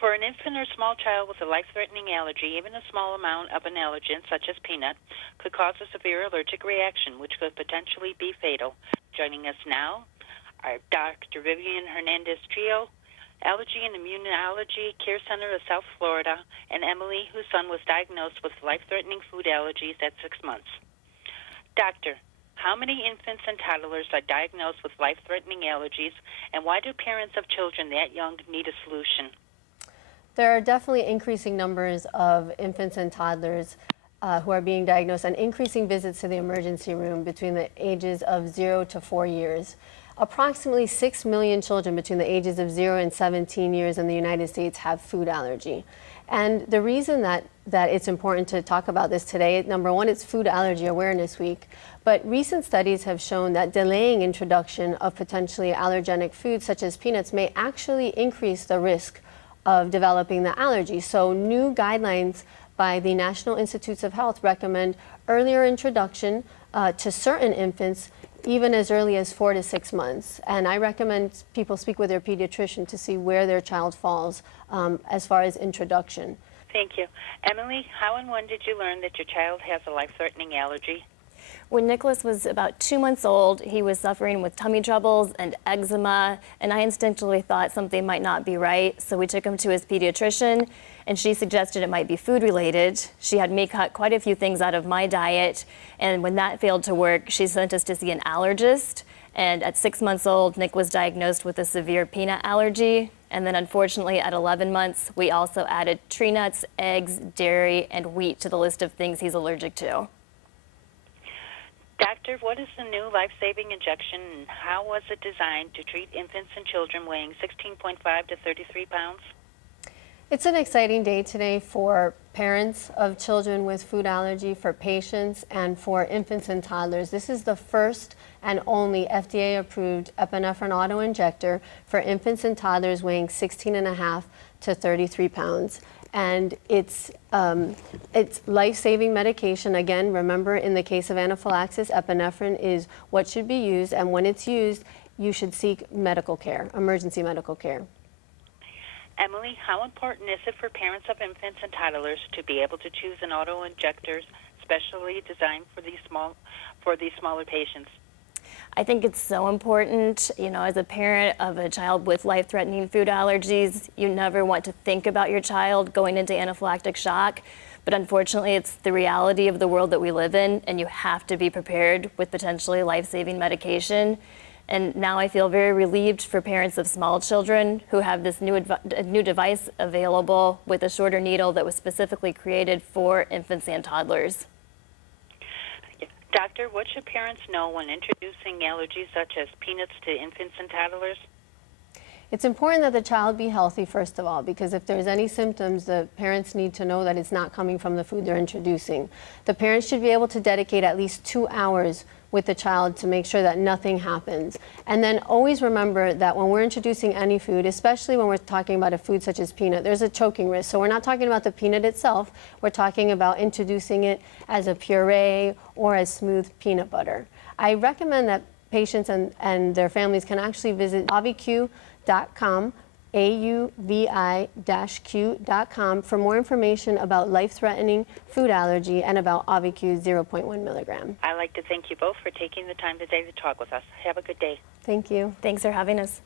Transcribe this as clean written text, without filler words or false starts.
For an infant or small child with a life-threatening allergy, even a small amount of an allergen, such as peanut, could cause a severe allergic reaction, which could potentially be fatal. Joining us now are Dr. Vivian Hernandez-Trujillo, Allergy and Immunology Care Center of South Florida, and Emily, whose son was diagnosed with life-threatening food allergies at 6 months. Doctor, how many infants and toddlers are diagnosed with life-threatening allergies, and why do parents of children that young need a solution? There are definitely increasing numbers of infants and toddlers who are being diagnosed and increasing visits to the emergency room between the ages of 0 to 4 years. Approximately 6 million children between the ages of 0 and 17 years in the United States have food allergy. And the reason that it's important to talk about this today, number one, it's Food Allergy Awareness Week, but recent studies have shown that delaying introduction of potentially allergenic foods such as peanuts may actually increase the risk of developing the allergy. So new guidelines by the National Institutes of Health recommend earlier introduction to certain infants even as early as 4 to 6 months. And I recommend people speak with their pediatrician to see where their child falls as far as introduction. Thank you. Emily, how and when did you learn that your child has a life-threatening allergy? When Nicholas was about 2 months old, he was suffering with tummy troubles and eczema, and I instinctually thought something might not be right, so we took him to his pediatrician, and she suggested it might be food-related. She had me cut quite a few things out of my diet, and when that failed to work, she sent us to see an allergist, and at 6 months old, Nick was diagnosed with a severe peanut allergy, and then unfortunately at 11 months, we also added tree nuts, eggs, dairy, and wheat to the list of things he's allergic to. Doctor, what is the new life-saving injection, and how was it designed to treat infants and children weighing 16.5 to 33 pounds? It's an exciting day today for parents of children with food allergy, for patients, and for infants and toddlers. This is the first and only FDA-approved epinephrine auto-injector for infants and toddlers weighing 16.5 to 33 pounds. And it's life-saving medication. Again, remember, in the case of anaphylaxis, epinephrine is what should be used, and when it's used, you should seek medical care, emergency medical care. Emily, how important is it for parents of infants and toddlers to be able to choose an auto-injector specially designed for these smaller patients? I think it's so important. You know, as a parent of a child with life-threatening food allergies, you never want to think about your child going into anaphylactic shock. But unfortunately, it's the reality of the world that we live in, and you have to be prepared with potentially life-saving medication. And now I feel very relieved for parents of small children who have this new device available with a shorter needle that was specifically created for infants and toddlers. Doctor, what should parents know when introducing allergies such as peanuts to infants and toddlers? It's important that the child be healthy, first of all, because if there's any symptoms, the parents need to know that it's not coming from the food they're introducing. The parents should be able to dedicate at least 2 hours with the child to make sure that nothing happens. And then always remember that when we're introducing any food, especially when we're talking about a food such as peanut, there's a choking risk. So we're not talking about the peanut itself, we're talking about introducing it as a puree or as smooth peanut butter. I recommend that patients and their families can actually visit AUVI-q.com, AUVI-q.com, for more information about life-threatening food allergy and about AUVI-q 0.1 milligram. I'd like to thank you both for taking the time today to talk with us. Have a good day. Thank you. Thanks for having us.